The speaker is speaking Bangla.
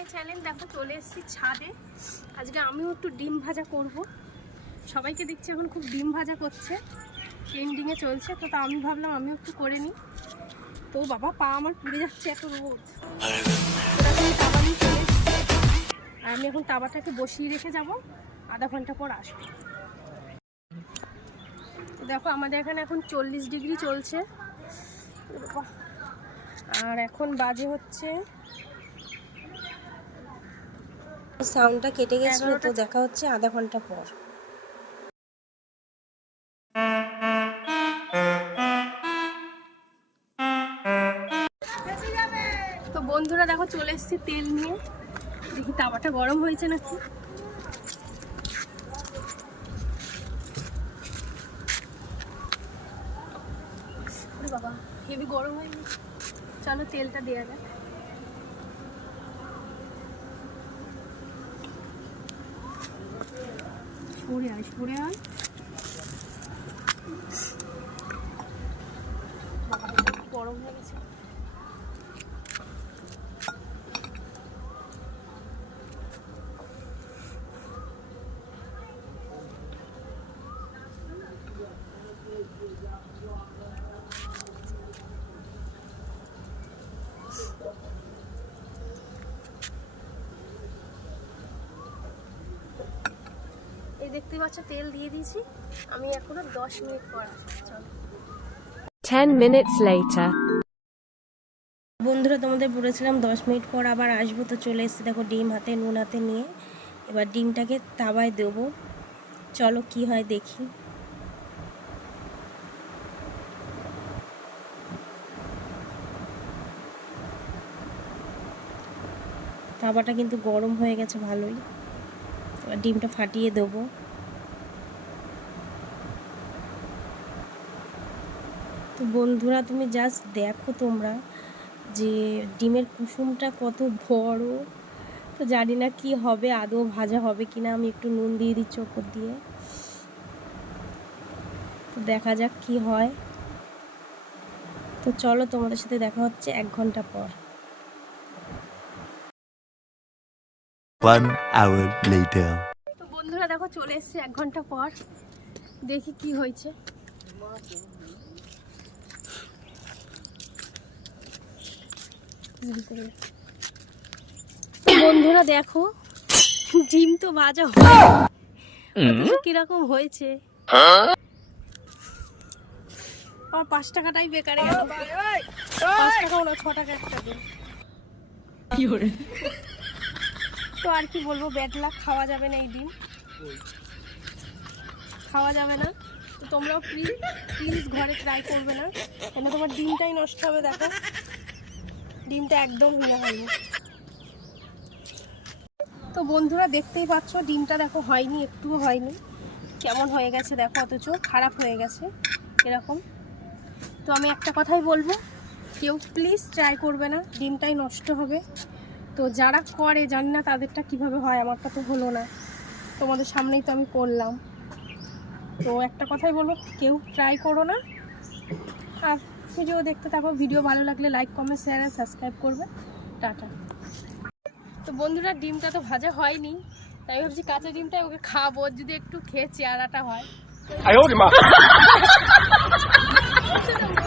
মাই চ্যানেল, দেখো চলে এসেছি ছাদে। আজকে আমিও একটু ডিম ভাজা করব। সবাইকে দেখছি এখন খুব ডিম ভাজা করছে। ট্রেন্ডিংয়ে চলছে, তো আমি ভাবলাম আমিও একটু করে নিই। তো বাবা, পা আমার পুড়ে যাচ্ছে এত রোদ। আর আমি এখন তাবাটাকে বসিয়ে রেখে যাব। আধা ঘণ্টা পর আসব। দেখো, আমাদের এখানে এখন চল্লিশ ডিগ্রি চলছে। আর এখন বাজে হচ্ছে সাউন্ডটা কেটে গেছিল তো দেখা হচ্ছে আধা ঘণ্টা পর। তো বন্ধুরা দেখো চলে এসেছি তেল নিয়ে। দেখি তাওয়াটা গরম হয়েছে নাকি? বাবা হেভি গরম হয়ে গেছে চলো তেলটা দেওয়া যাক। সরে আয় সরে আস। গরম হয়ে গেছে। দেখতে পাচ্ছ তেল দিয়ে দিয়েছি। আমি এখনও দশ মিনিট পর আসব চলো। 10 minutes later. বন্ধুরা তোমাদের বলেছিলাম দশ মিনিট পর আবার আসব তো চলে এসেছি দেখো ডিম হাতে নুন হাতে নিয়ে। এবার ডিমটাকে তাওয়ায় দেবো। চলো কি হয় দেখি। তাওয়াটা কিন্তু গরম হয়ে গেছে ভালোই। ডিমটা ফাটিয়ে দেবো। তো বন্ধুরা, তুমি জাস্ট দেখো তোমরা যে ডিমের কুসুমটা কত বড়। তো জানি না কি হবে, আদৌ ভাজা হবে কিনা, আমি একটু নুন দিয়ে দিচ্ছি ওপর দিয়ে। তো দেখা যাক কি হয়। তো চলো তোমাদের সাথে দেখা হচ্ছে এক ঘণ্টা পর। One hour later. তো বন্ধুরা দেখো চলে এসেছে এক ঘণ্টা পর। দেখি কি হয়েছে। বন্ধুরা দেখো ডিম তো ভাজা হয় কীরকম হয়েছে? আর পাঁচ টাকাটাই বেকারে গেল। পাঁচ ছ টাকা একটা দিন তো আর কি বলব ব্যাড লাক খাওয়া যাবে না এই ডিম খাওয়া যাবে না। তোমরাও প্লিজ প্লিজ ঘরে ট্রাই করবে না। কেন তোমার ডিমটাই নষ্ট হবে, দেখো। ডিমটা একদম হয়ে হয়নি তো বন্ধুরা, দেখতেই পাচ্ছ, ডিমটা দেখো হয়নি, একটুও হয়নি। কেমন হয়ে গেছে দেখো, অথচ খারাপ হয়ে গেছে, এরকম। তো আমি একটা কথাই বলব, কেউ প্লিজ ট্রাই করবে না, ডিমটাই নষ্ট হবে। তো যারা করে জানি না তাদেরটা কীভাবে হয় আমারটা তো হলো না। তোমাদের সামনেই তো আমি করলাম। তো একটা কথাই বলব কেউ ট্রাই করো না। আর ভিডিও দেখতে থাকো ভিডিও ভালো লাগলে লাইক কমেন্ট শেয়ার আর সাবস্ক্রাইব করবে। টাটা। তো বন্ধুরা ডিমটা তো ভাজা হয়নি তাই ভাবছি কাঁচা ডিমটাই ওকে খাব যদি একটু খেয়ে চেয়ারাটা হয়।